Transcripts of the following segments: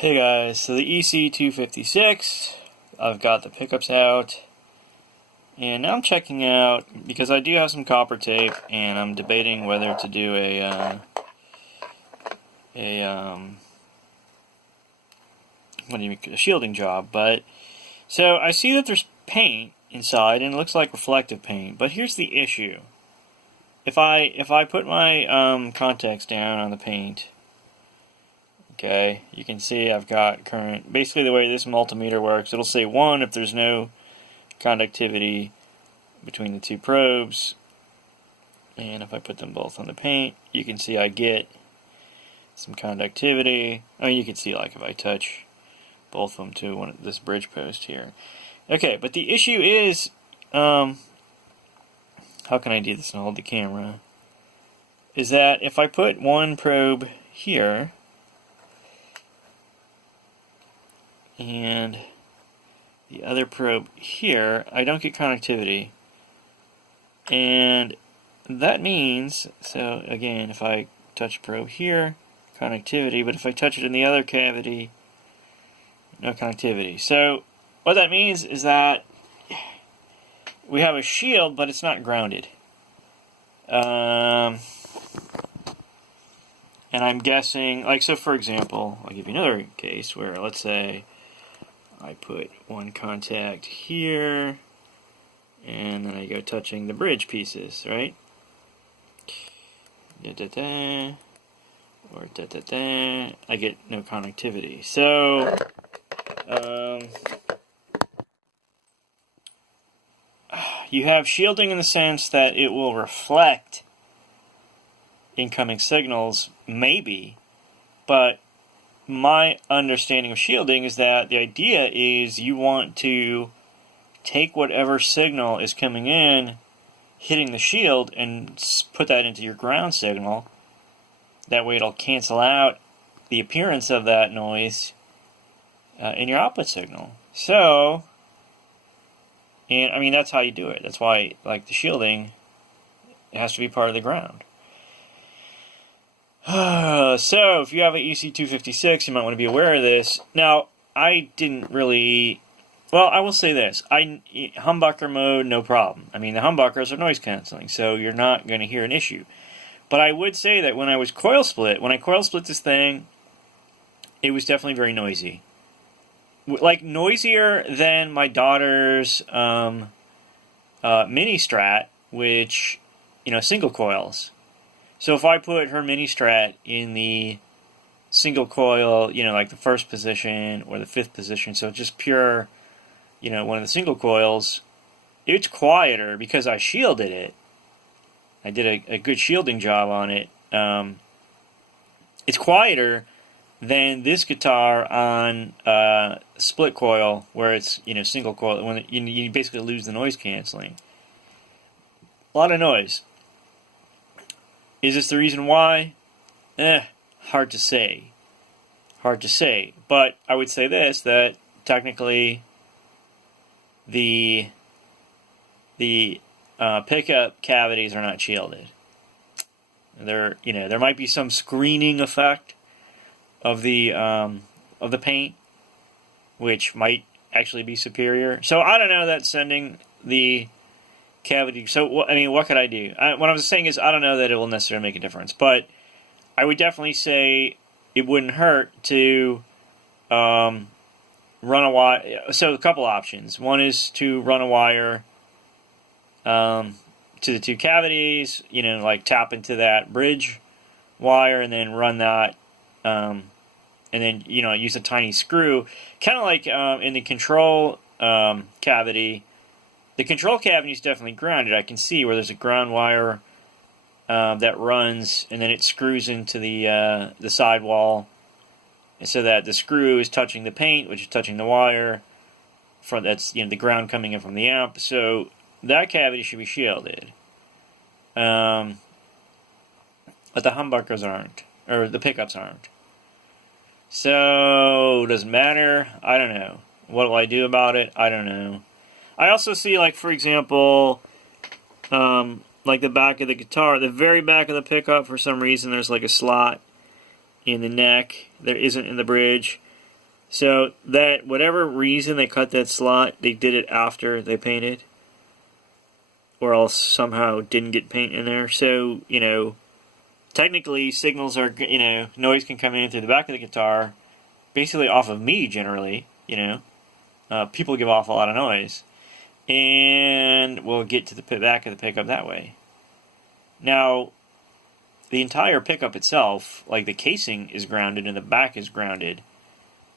Hey guys, so the EC-256, I've got the pickups out, and now I'm checking out, because I do have some copper tape, and I'm debating whether to do a shielding job, but, so I see that there's paint inside, and it looks like reflective paint, but here's the issue. If I put my contacts down on the paint, okay, you can see I've got current. Basically the way this multimeter works, it'll say 1 if there's no conductivity between the two probes. And if I put them both on the paint, you can see I get some conductivity. I mean, you can see like if I touch both of them to this bridge post here. Okay, but the issue is, how can I do this and hold the camera? Is that if I put one probe here, and the other probe here, I don't get conductivity. And that means, so again, if I touch probe here, conductivity, but if I touch it in the other cavity, no conductivity. So what that means is that we have a shield, but it's not grounded. And I'm guessing, like, so for example, I'll give you another case where, let's say, I put one contact here, and then I go touching the bridge pieces, right? Da-da-da, or da-da-da, I get no connectivity. So, you have shielding in the sense that it will reflect incoming signals, maybe, but my understanding of shielding is that the idea is you want to take whatever signal is coming in, hitting the shield, and put that into your ground signal. That way it'll cancel out the appearance of that noise in your output signal. So, and I mean, that's how you do it. That's why, like, the shielding, it has to be part of the ground. So, if you have an EC-256, you might want to be aware of this. Now, I didn't really... Well, I will say this. Humbucker mode, no problem. I mean, the humbuckers are noise canceling, so you're not going to hear an issue. But I would say that when I coil split this thing, it was definitely very noisy. Like, noisier than my daughter's mini Strat, which, single coils. So if I put her mini Strat in the single coil, like the first position or the fifth position, so just pure, one of the single coils, it's quieter because I shielded it. I did a good shielding job on it. It's quieter than this guitar on split coil, where it's, single coil, when you basically lose the noise canceling. A lot of noise. Is this the reason why? Hard to say. Hard to say. But I would say this, that technically the pickup cavities are not shielded. There might be some screening effect of the paint, which might actually be superior. So I don't know that sending the cavity. So, what could I do? What I was saying is, I don't know that it will necessarily make a difference, but I would definitely say it wouldn't hurt to run a wire. So, a couple options. One is to run a wire to the two cavities, like tap into that bridge wire and then run that, and then, use a tiny screw, kind of like in the control cavity. The control cavity is definitely grounded. I can see where there's a ground wire that runs, and then it screws into the sidewall, and so that the screw is touching the paint, which is touching the wire. That's the ground coming in from the amp. So that cavity should be shielded, but the humbuckers aren't, or the pickups aren't. So does it matter? I don't know. What will I do about it? I don't know. I also see, like, for example, like the back of the guitar, the very back of the pickup, for some reason, there's like a slot in the neck. There isn't in the bridge. So that whatever reason they cut that slot, they did it after they painted, or else somehow didn't get paint in there. So, you know, technically signals are, you know, noise can come in through the back of the guitar, basically off of me generally, you know. People give off a lot of noise, and we'll get to the back of the pickup that way. Now, the entire pickup itself, like the casing is grounded and the back is grounded.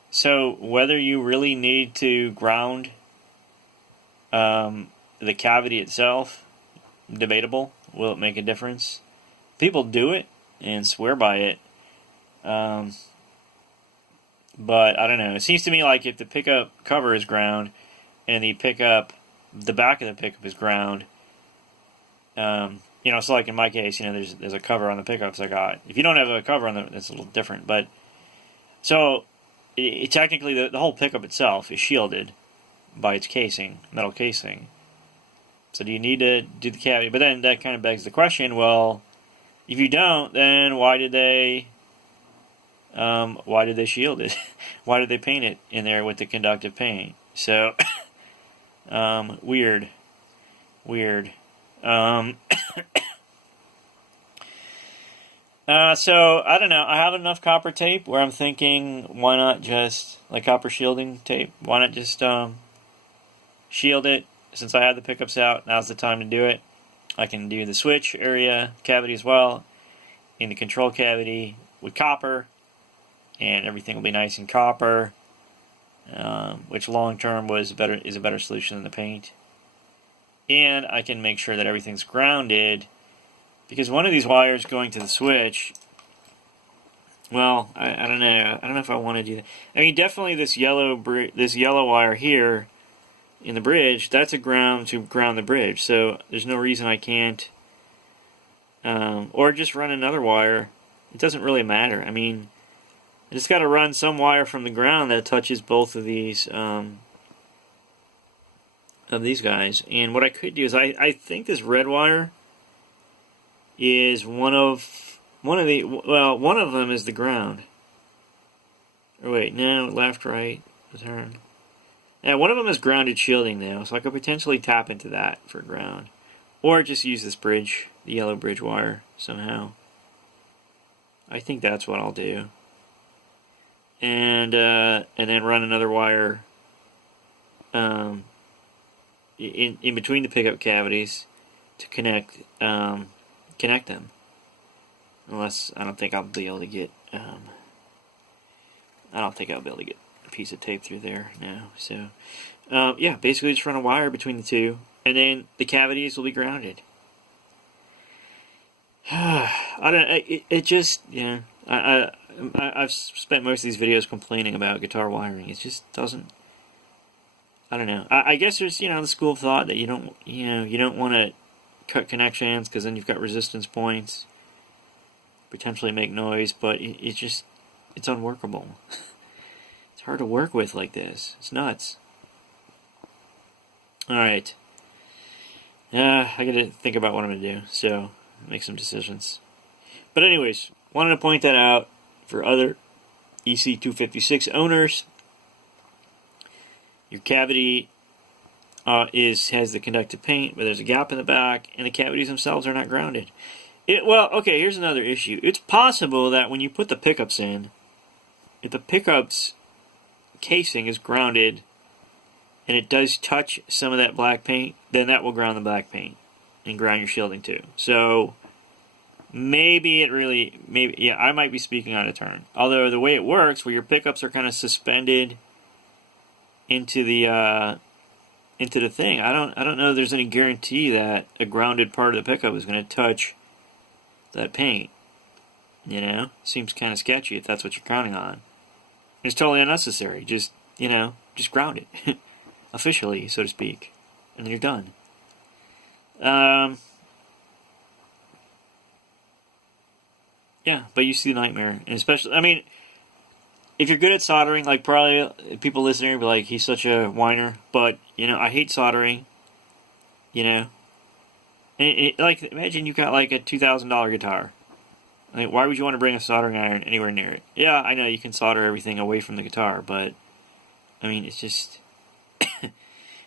So whether you really need to ground the cavity itself, debatable. Will it make a difference? People do it and swear by it. But I don't know. It seems to me like if the pickup cover is ground and the back of the pickup is ground, you know, so like in my case, you know, there's a cover on the pickups I got. If you don't have a cover on them, it's a little different. But so technically, the whole pickup itself is shielded by its casing, metal casing. So do you need to do the cavity? But then that kind of begs the question: well, if you don't, then why did they shield it? Why did they paint it in there with the conductive paint? So weird. So I don't know. I have enough copper tape where I'm thinking, why not just like copper shielding tape? Why not just shield it? Since I have the pickups out, now's the time to do it. I can do the switch area cavity as well, in the control cavity with copper, and everything will be nice and copper, which long term is a better solution than the paint. And I can make sure that everything's grounded, because one of these wires going to the switch, well, I don't know. I don't know if I want to do that. I mean, definitely this yellow wire here in the bridge, that's a ground to ground the bridge. So there's no reason I can't, or just run another wire. It doesn't really matter. I mean, I just got to run some wire from the ground that touches both of these guys. And what I could do is I think this red wire is one of them is the ground. Or wait, no, left, right, turn. Yeah, one of them is grounded shielding now, so I could potentially tap into that for ground, or just use this bridge, the yellow bridge wire somehow. I think that's what I'll do. And then run another wire in between the pickup cavities to connect them. Unless I don't think I'll be able to get a piece of tape through there now. So yeah, basically just run a wire between the two, and then the cavities will be grounded. I don't. It just, you know, I've spent most of these videos complaining about guitar wiring. It just doesn't. I don't know. I guess there's, you know, the school of thought that you don't want to cut connections because then you've got resistance points, potentially make noise, but it's unworkable. It's hard to work with like this. It's nuts. All right. I got to think about what I'm going to do, so make some decisions. But anyways, wanted to point that out for other EC-256 owners. Your cavity has the conductive paint, but there's a gap in the back, and the cavities themselves are not grounded. Well, okay, here's another issue. It's possible that when you put the pickups in, if the pickups casing is grounded and it does touch some of that black paint, then that will ground the black paint and ground your shielding too. So maybe I might be speaking out of turn. Although the way it works, where your pickups are kind of suspended into the thing, I don't know if there's any guarantee that a grounded part of the pickup is going to touch that paint. You know, seems kind of sketchy if that's what you're counting on. It's totally unnecessary. Just ground it officially, so to speak, and then you're done. Yeah, but you see the nightmare, and especially, I mean, if you're good at soldering, like probably people listening will be like, he's such a whiner, but, you know, I hate soldering, you know. And like, imagine you got like a $2,000 guitar, Like, why would you want to bring a soldering iron anywhere near it? Yeah, I know you can solder everything away from the guitar, but I mean, it's just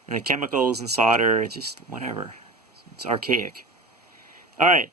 and the chemicals and solder. It's just whatever. It's archaic. All right.